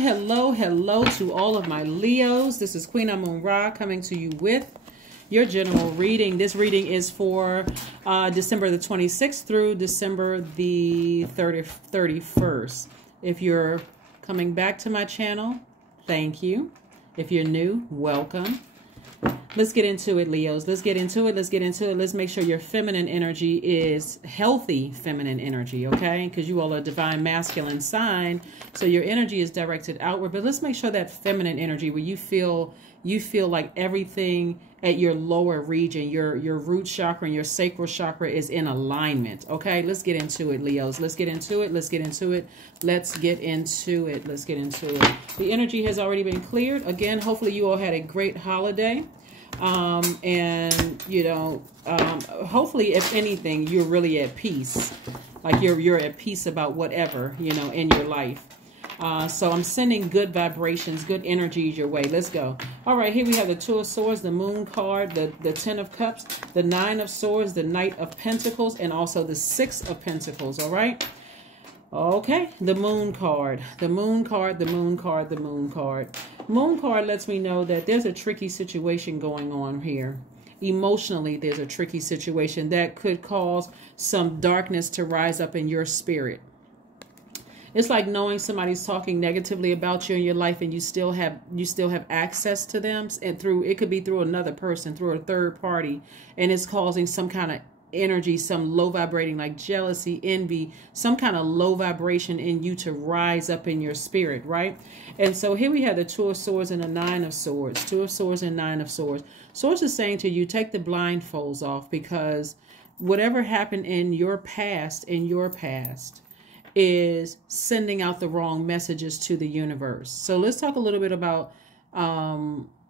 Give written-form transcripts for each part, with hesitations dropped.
hello, hello to all of my Leos. This is Queen Amun Ra coming to you with your general reading. This reading is for December the 26th through December the 31st. If you're coming back to my channel, thank you. If you're new, welcome. Let's get into it, Leos. Let's get into it. Let's make sure your feminine energy is healthy feminine energy, okay? Because you all are a divine masculine sign, so your energy is directed outward. But let's make sure that feminine energy where you feel like everything at your lower region, your root chakra and your sacral chakra is in alignment, okay? Let's get into it, Leos. Let's get into it. The energy has already been cleared. Again, hopefully you all had a great holiday. Hopefully, if anything, you're really at peace. Like you're at peace about whatever, in your life. So I'm sending good vibrations, good energies your way. Let's go. All right, here we have the Two of Swords, the Moon card, the Ten of Cups, the Nine of Swords, the Knight of Pentacles, and also the Six of Pentacles, all right? Okay, the Moon card, the Moon card, the Moon card, the Moon card. Moon card lets me know that there's a tricky situation going on here. Emotionally, there's a tricky situation that could cause some darkness to rise up in your spirit. It's like knowing somebody's talking negatively about you in your life and you still have access to them, and it could be through another person, through a third party, and it's causing some kind of energy, some low vibrating like jealousy, envy, some kind of low vibration in you to rise up in your spirit, right? And so here we have the Two of Swords and the Nine of Swords. Two of Swords and Nine of Swords. Swords is saying to you, take the blindfolds off, because whatever happened in your past is sending out the wrong messages to the universe. So let's talk a little bit about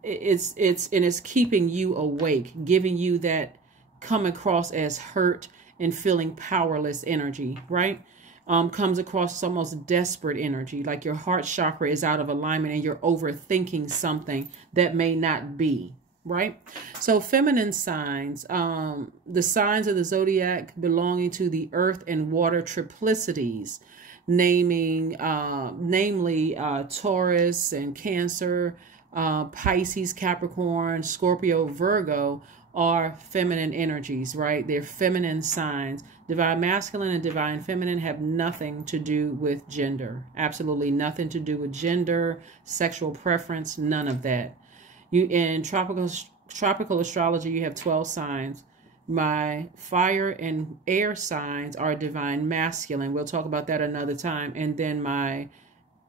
it's keeping you awake, giving you that come across as hurt and feeling powerless energy, right? Comes across almost desperate energy, like your heart chakra is out of alignment and you're overthinking something that may not be, right? So feminine signs, the signs of the Zodiac belonging to the earth and water triplicities, namely Taurus and Cancer, Pisces, Capricorn, Scorpio, Virgo, are feminine energies, right? They're feminine signs. Divine masculine and divine feminine have nothing to do with gender. Absolutely nothing to do with gender, sexual preference, none of that. In tropical astrology, you have 12 signs. My fire and air signs are divine masculine. We'll talk about that another time. And then my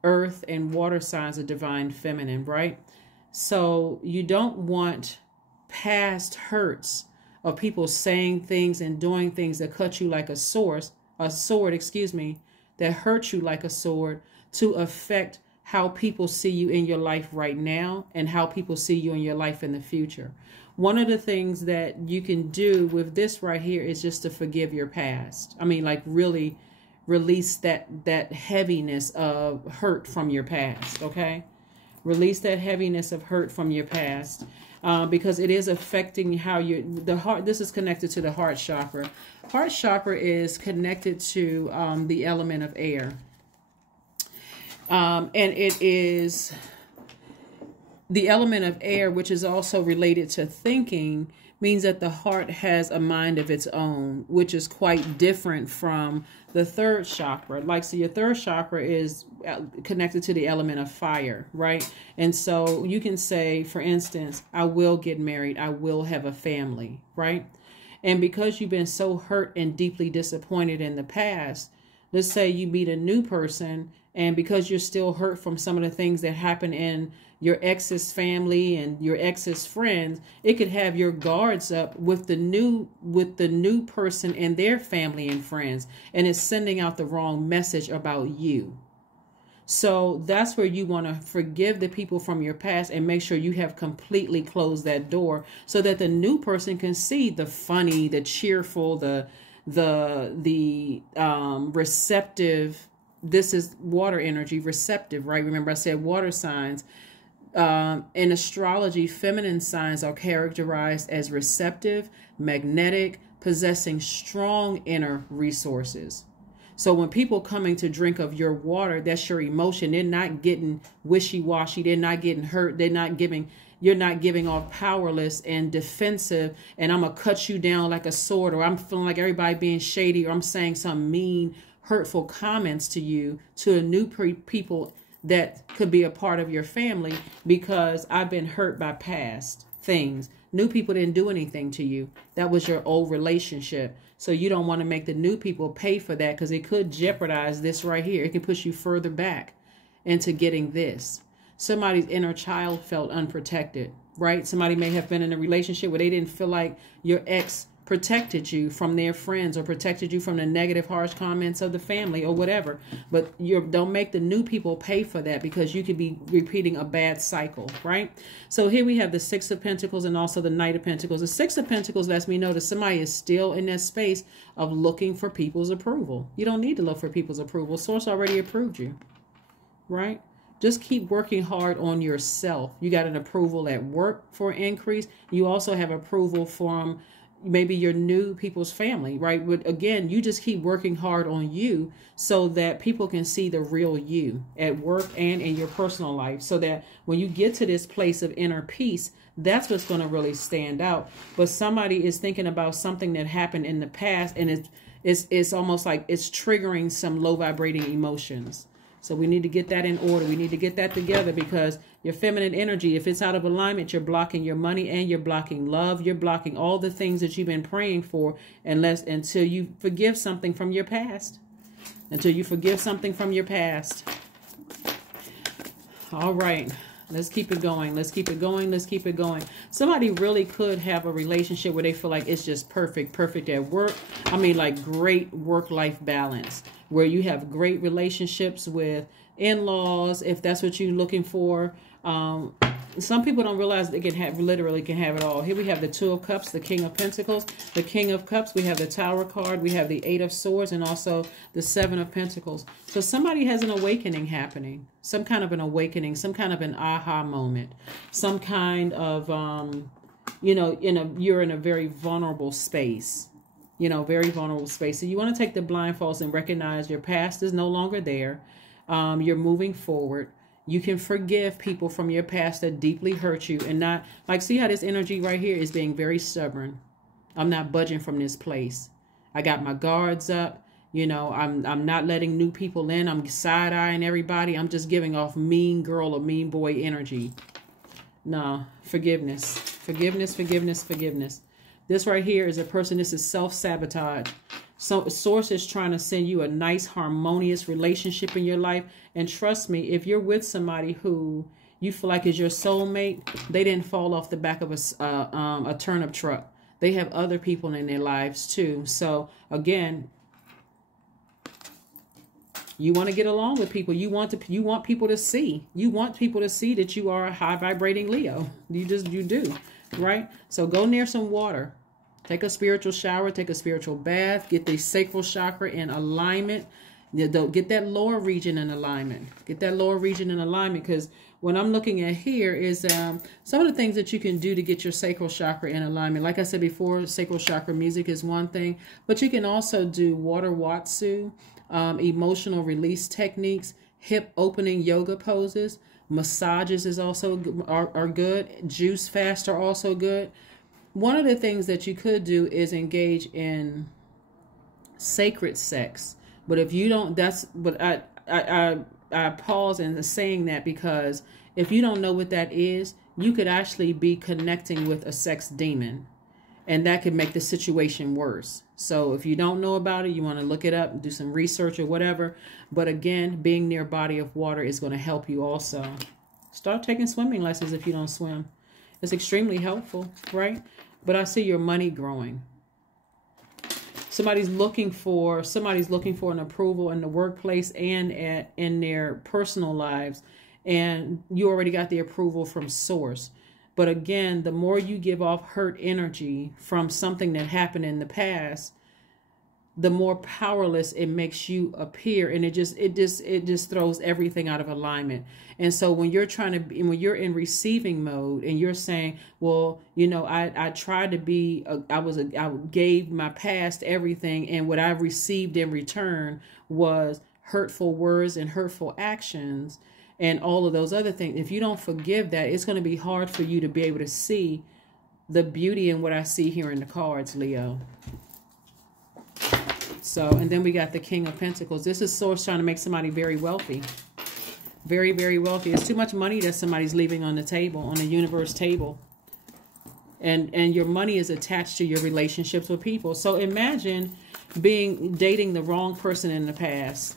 earth and water signs are divine feminine, right? So you don't want past hurts of people saying things and doing things that cut you like a sword, that hurt you like a sword, to affect how people see you in your life right now and how people see you in your life in the future. One of the things that you can do with this right here is just to forgive your past. I mean, like really release that heaviness of hurt from your past, okay? Release that heaviness of hurt from your past. Because it is affecting how this is connected to the heart chakra. Heart chakra is connected to the element of air. And it is the element of air, which is also related to thinking, means that the heart has a mind of its own, which is quite different from the third chakra. So your third chakra is connected to the element of fire, right? And so you can say, for instance, I will get married, I will have a family, right? And because you've been so hurt and deeply disappointed in the past, let's say you meet a new person, and because you're still hurt from some of the things that happened in your ex's family and your ex's friends, it could have your guards up with the new person and their family and friends, and it's sending out the wrong message about you. So that's where you want to forgive the people from your past and make sure you have completely closed that door, so that the new person can see the funny, the cheerful, the receptive. This is water energy, receptive, right? Remember I said water signs. In astrology, feminine signs are characterized as receptive, magnetic, possessing strong inner resources. So when people coming to drink of your water, that's your emotion. They're not getting wishy-washy. They're not getting hurt. You're not giving off powerless and defensive, and I'm going to cut you down like a sword, or I'm feeling like everybody being shady, or I'm saying some mean, hurtful comments to you, to a new people that could be a part of your family, because I've been hurt by past things. New people didn't do anything to you. That was your old relationship. So you don't want to make the new people pay for that, because it could jeopardize this right here. It can push you further back into getting this. Somebody's inner child felt unprotected, right? Somebody may have been in a relationship where they didn't feel like your ex protected you from their friends, or protected you from the negative, harsh comments of the family, or whatever. But don't make the new people pay for that, because you could be repeating a bad cycle, right? So here we have the Six of Pentacles and also the Knight of Pentacles. The Six of Pentacles lets me know that somebody is still in that space of looking for people's approval. You don't need to look for people's approval. Source already approved you, right? Just keep working hard on yourself. You got an approval at work for increase. You also have approval from maybe your new people's family, right? But again, you just keep working hard on you so that people can see the real you at work and in your personal life, so that when you get to this place of inner peace, that's what's going to really stand out. But somebody is thinking about something that happened in the past, and it's almost like it's triggering some low vibrating emotions. So we need to get that in order. We need to get that together, because your feminine energy, if it's out of alignment, you're blocking your money, and you're blocking love. You're blocking all the things that you've been praying for, until you forgive something from your past. Until you forgive something from your past. All right. Let's keep it going. Let's keep it going. Let's keep it going. Somebody really could have a relationship where they feel like it's just perfect. Perfect at work. I mean, like great work-life balance, where you have great relationships with in-laws, if that's what you're looking for. Some people don't realize they literally can have it all. Here we have the Two of Cups, the King of Pentacles, the King of Cups. We have the Tower card. We have the Eight of Swords, and also the Seven of Pentacles. So somebody has an awakening happening, some kind of an awakening, some kind of an aha moment, some kind of, you're in a very vulnerable space. Very vulnerable space. So you want to take the blindfolds and recognize your past is no longer there. You're moving forward. You can forgive people from your past that deeply hurt you, and not see how this energy right here is being very stubborn. I'm not budging from this place. I got my guards up. I'm not letting new people in. I'm side-eyeing everybody. I'm just giving off mean girl or mean boy energy. No, forgiveness, forgiveness, forgiveness, forgiveness. This right here is a person, this is self-sabotage. So source is trying to send you a nice, harmonious relationship in your life. And trust me, if you're with somebody who you feel like is your soulmate, they didn't fall off the back of a turnip truck. They have other people in their lives too. So again, you want to get along with people. You want people to see. You want people to see that you are a high vibrating Leo. You do, right? So go near some water. Take a spiritual shower, take a spiritual bath, get the sacral chakra in alignment. Get that lower region in alignment. Get that lower region in alignment, because what I'm looking at here is some of the things that you can do to get your sacral chakra in alignment. Like I said before, sacral chakra music is one thing, but you can also do water watsu, emotional release techniques, hip opening yoga poses, massages is also are good, juice fasts are also good. One of the things that you could do is engage in sacred sex. But if you don't, I pause in saying that, because if you don't know what that is, you could actually be connecting with a sex demon, and that could make the situation worse. So if you don't know about it, you want to look it up, do some research or whatever. But again, being near a body of water is going to help you also. Start taking swimming lessons if you don't swim. It's extremely helpful, right? But I see your money growing. Somebody's looking for an approval in the workplace and in their personal lives, and you already got the approval from source. But again, the more you give off hurt energy from something that happened in the past, the more powerless it makes you appear, and it just throws everything out of alignment. And so when you're when you're in receiving mode and you're saying, well, you know, I tried to be I gave my past everything, and what I received in return was hurtful words and hurtful actions and all of those other things. If you don't forgive that, it's going to be hard for you to be able to see the beauty in what I see here in the cards, Leo. So, and then we got the King of Pentacles. This is Source trying to make somebody very wealthy. Very, very wealthy. It's too much money that somebody's leaving on the table, on the universe table. And your money is attached to your relationships with people. So imagine dating the wrong person in the past.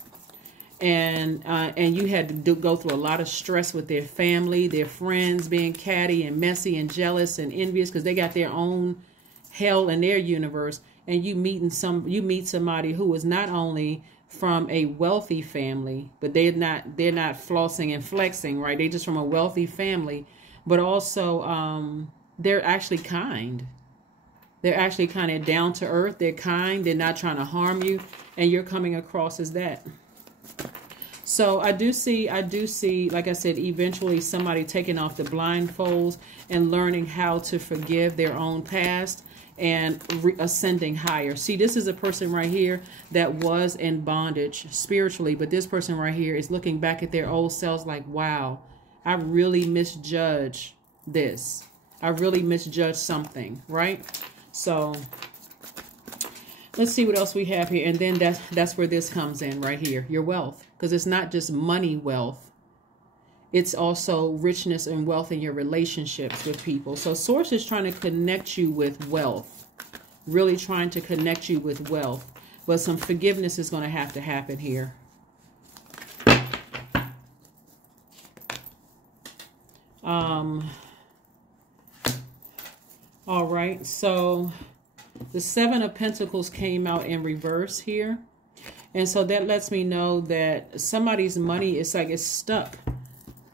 And you had to go through a lot of stress with their family, their friends, being catty and messy and jealous and envious because they got their own hell in their universe. And you meet somebody who is not only from a wealthy family, but they're not flossing and flexing, right? They're just from a wealthy family, but also they're actually kind. They're actually kind of down to earth. They're kind. They're not trying to harm you, and you're coming across as that. So I do see, like I said, eventually somebody taking off the blindfolds and learning how to forgive their own past and ascending higher. See, this is a person right here that was in bondage spiritually, but this person right here is looking back at their old selves like, wow, I really misjudged this. I really misjudged something, right? So let's see what else we have here. And then that's where this comes in right here, your wealth. Because it's not just money wealth. It's also richness and wealth in your relationships with people. So Source is trying to connect you with wealth. Really trying to connect you with wealth. But some forgiveness is going to have to happen here. All right. So the Seven of Pentacles came out in reverse here. And so that lets me know that somebody's money is like it's stuck.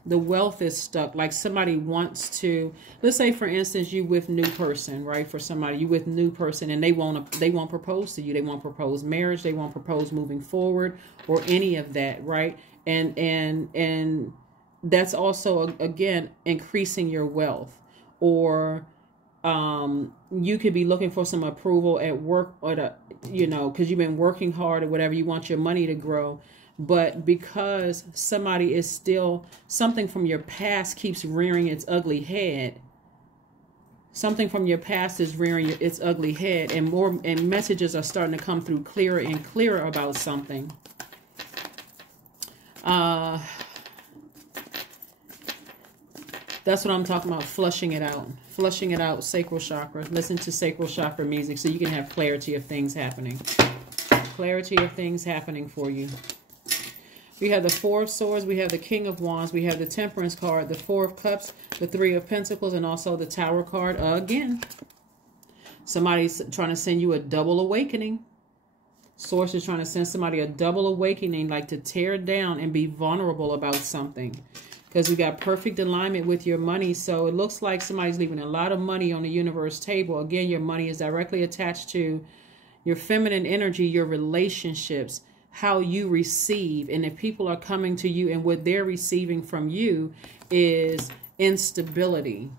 The wealth is stuck. Like somebody wants to, let's say for instance, you with new person, right? For somebody, you with new person and they won't propose to you. They won't propose marriage. They won't propose moving forward or any of that, right? And that's also, again, increasing your wealth. Or you could be looking for some approval at work or because you've been working hard or whatever, you want your money to grow. But because somebody is still, something from your past keeps rearing its ugly head. Something from your past is rearing its ugly head, and messages are starting to come through clearer and clearer about something. That's what I'm talking about, flushing it out. Flushing it out, sacral chakra. Listen to sacral chakra music so you can have clarity of things happening. Clarity of things happening for you. We have the Four of Swords. We have the King of Wands. We have the Temperance card, the Four of Cups, the Three of Pentacles, and also the Tower card again. Somebody's trying to send you a double awakening. Source is trying to send somebody a double awakening, like to tear down and be vulnerable about something. Because we got perfect alignment with your money. So it looks like somebody's leaving a lot of money on the universe table. Again, your money is directly attached to your feminine energy, your relationships, how you receive. And if people are coming to you and what they're receiving from you is instability.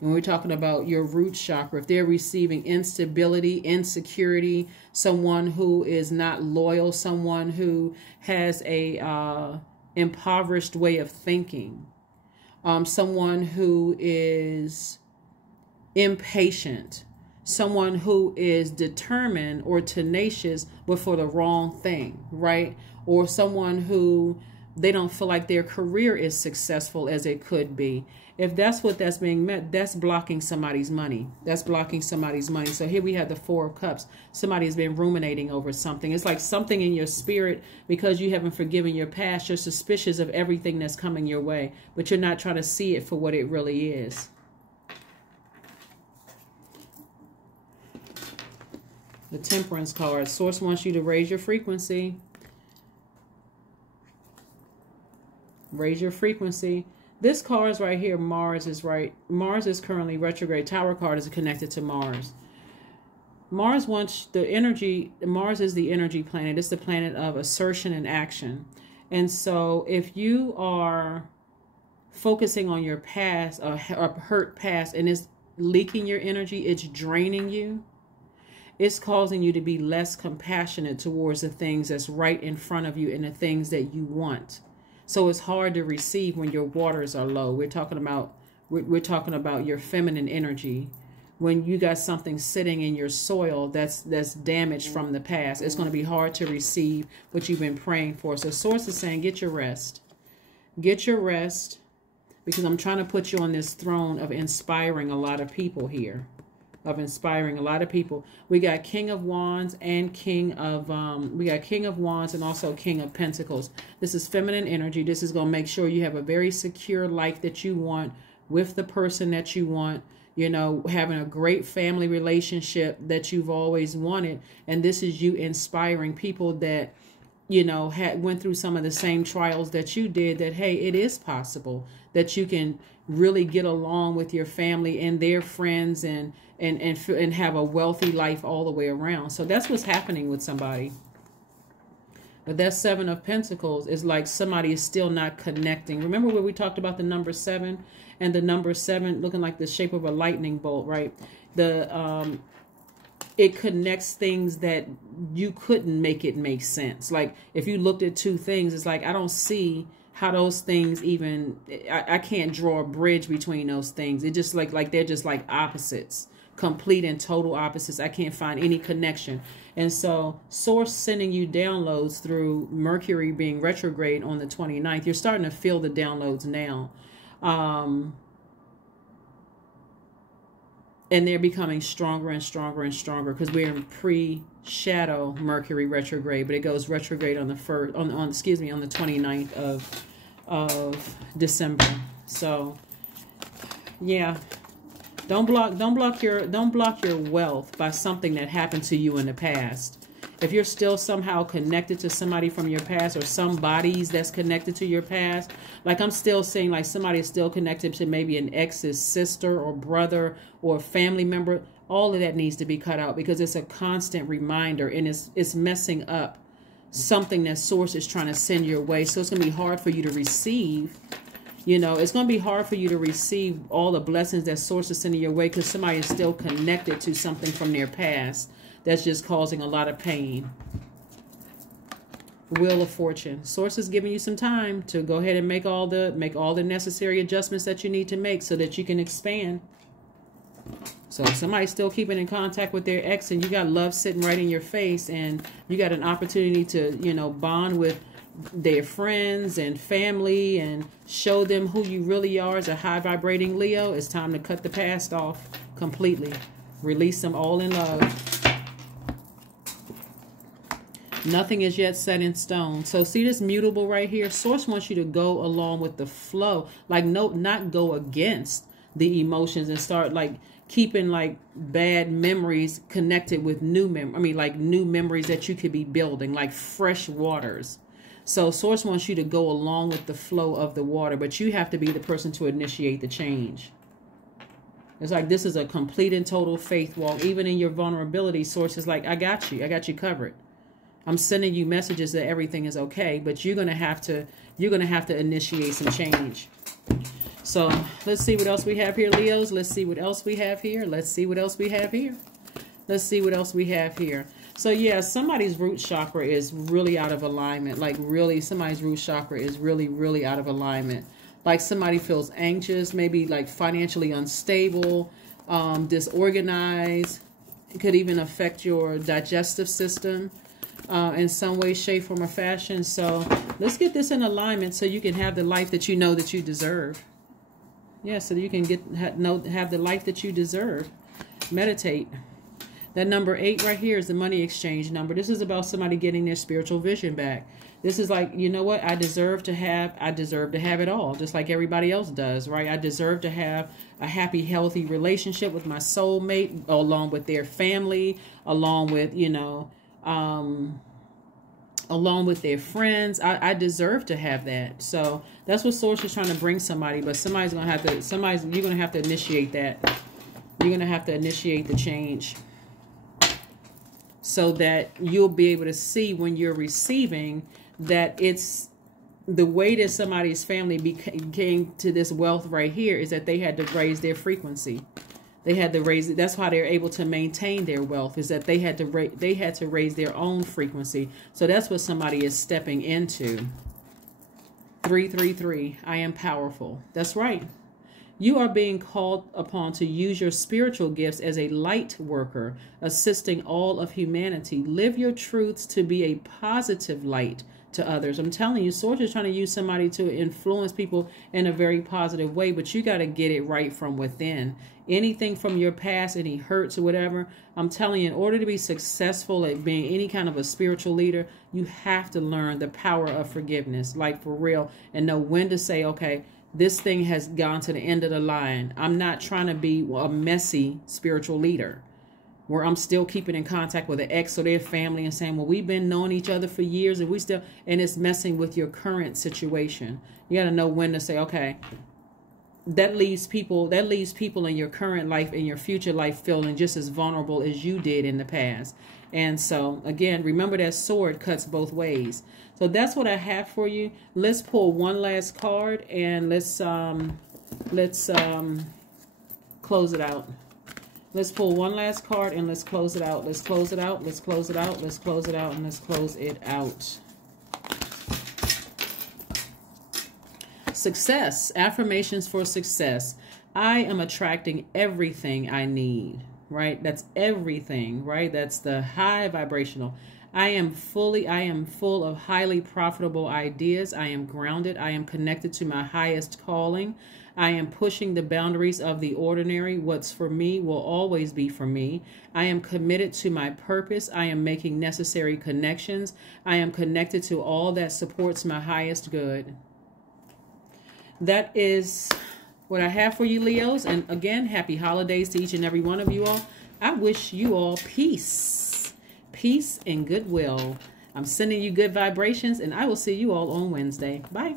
When we're talking about your root chakra, if they're receiving instability, insecurity, someone who is not loyal, someone who has a impoverished way of thinking, someone who is impatient, someone who is determined or tenacious but for the wrong thing, right? Or someone who they don't feel like their career is successful as it could be. If that's what that's being met, that's blocking somebody's money. That's blocking somebody's money. So here we have the Four of Cups. Somebody's been ruminating over something. It's like something in your spirit, because you haven't forgiven your past. You're suspicious of everything that's coming your way, but you're not trying to see it for what it really is. The Temperance card. Source wants you to raise your frequency. Raise your frequency. This card is right here. Mars is right. Mars is currently retrograde. Tower card is connected to Mars. Mars wants the energy. Mars is the energy planet. It's the planet of assertion and action. And so if you are focusing on your past, or hurt past, and it's leaking your energy, it's draining you, it's causing you to be less compassionate towards the things that's right in front of you and the things that you want. So it's hard to receive when your waters are low. We're talking about your feminine energy. When you got something sitting in your soil that's damaged from the past, it's going to be hard to receive what you've been praying for. So Source is saying, get your rest. Get your rest, because I'm trying to put you on this throne of inspiring a lot of people here. Of inspiring a lot of people. We got King of Wands and King of we got King of Wands and also King of Pentacles. This is feminine energy. This is going to make sure you have a very secure life that you want with the person that you want. You know, having a great family relationship that you've always wanted. And this is you inspiring people that, you know, went through some of the same trials that you did, that, hey, it is possible that you can really get along with your family and their friends and have a wealthy life all the way around. So that's what's happening with somebody. But that Seven of Pentacles is like somebody is still not connecting. Remember where we talked about the number 7 and the number 7 looking like the shape of a lightning bolt, right? It connects things that you couldn't make it make sense. Like if you looked at two things, it's like, I don't see how those things even, I can't draw a bridge between those things. It just like they're just like opposites, complete and total opposites. I can't find any connection. And so Source sending you downloads through Mercury being retrograde on the 29th. You're starting to feel the downloads now. And they're becoming stronger and stronger and stronger because we're in pre-shadow Mercury retrograde, but it goes retrograde on the on the 29th of December. So yeah, don't block your wealth by something that happened to you in the past. If you're still somehow connected to somebody from your past, or some bodies that's connected to your past, like I'm still saying, like somebody is still connected to maybe an ex's sister or brother or family member, all of that needs to be cut out because it's a constant reminder and it's messing up something that Source is trying to send your way. So it's going to be hard for you to receive. You know, it's going to be hard for you to receive all the blessings that Source is sending your way because somebody is still connected to something from their past that's just causing a lot of pain. Wheel of Fortune. Source is giving you some time to go ahead and make all the necessary adjustments that you need to make so that you can expand. So if somebody's still keeping in contact with their ex and you got love sitting right in your face and you got an opportunity to, you know, bond with their friends and family and show them who you really are as a high vibrating Leo, it's time to cut the past off completely. Release them all in love. Nothing is yet set in stone. So see this mutable right here? Source wants you to go along with the flow. Like not go against the emotions and start like keeping like bad memories connected with new memories that you could be building, like fresh waters. So Source wants you to go along with the flow of the water, but you have to be the person to initiate the change. It's like this is a complete and total faith walk. Even in your vulnerability, Source is like, I got you. I got you covered. I'm sending you messages that everything is okay, but you're gonna have to initiate some change. So let's see what else we have here, Leos. Let's see what else we have here. Let's see what else we have here. Let's see what else we have here. So yeah, somebody's root chakra is really out of alignment. Like really, somebody's root chakra is really, really out of alignment. Like somebody feels anxious, maybe like financially unstable, disorganized. It could even affect your digestive system. In some way, shape, form, or fashion. So let's get this in alignment so you can have the life that you know that you deserve. Yeah, so you can have the life that you deserve. Meditate. That number 8 right here is the money exchange number. This is about somebody getting their spiritual vision back. This is like, you know what? I deserve to have it all, just like everybody else does, right? I deserve to have a happy, healthy relationship with my soulmate, along with their family, along with, you know, along with their friends. I deserve to have that. So that's what Source is trying to bring somebody, but you're gonna have to initiate that. You're gonna have to initiate the change. so that you'll be able to see when you're receiving that it's the way that somebody's family came to this wealth right here is that they had to raise their frequency. They had to raise it. That's why they're able to maintain their wealth, is that they had to raise their own frequency. So that's what somebody is stepping into. 333. I am powerful. That's right. You are being called upon to use your spiritual gifts as a light worker, assisting all of humanity. Live your truths to be a positive light to others. I'm telling you, Source is trying to use somebody to influence people in a very positive way, but you got to get it right from within. Anything from your past, any hurts or whatever, I'm telling you, in order to be successful at being any kind of a spiritual leader, you have to learn the power of forgiveness, like for real, and know when to say, okay, this thing has gone to the end of the line. I'm not trying to be a messy spiritual leader where I'm still keeping in contact with an ex or their family and saying, well, we've been knowing each other for years and and it's messing with your current situation. You got to know when to say, okay, that leaves people in your current life and your future life feeling just as vulnerable as you did in the past. And so again, remember that sword cuts both ways. So that's what I have for you. Let's pull one last card and let's close it out. Let's pull one last card and let's close it out. Let's close it out. Let's close it out. Let's close it out and let's close it out. Success. Affirmations for success. I am attracting everything I need, right? That's everything, right? That's the high vibrational. I am full of highly profitable ideas. I am grounded. I am connected to my highest calling. I am pushing the boundaries of the ordinary. What's for me will always be for me. I am committed to my purpose. I am making necessary connections. I am connected to all that supports my highest good. That is what I have for you, Leos. And again, happy holidays to each and every one of you all. I wish you all peace. Peace and goodwill. I'm sending you good vibrations, and I will see you all on Wednesday. Bye.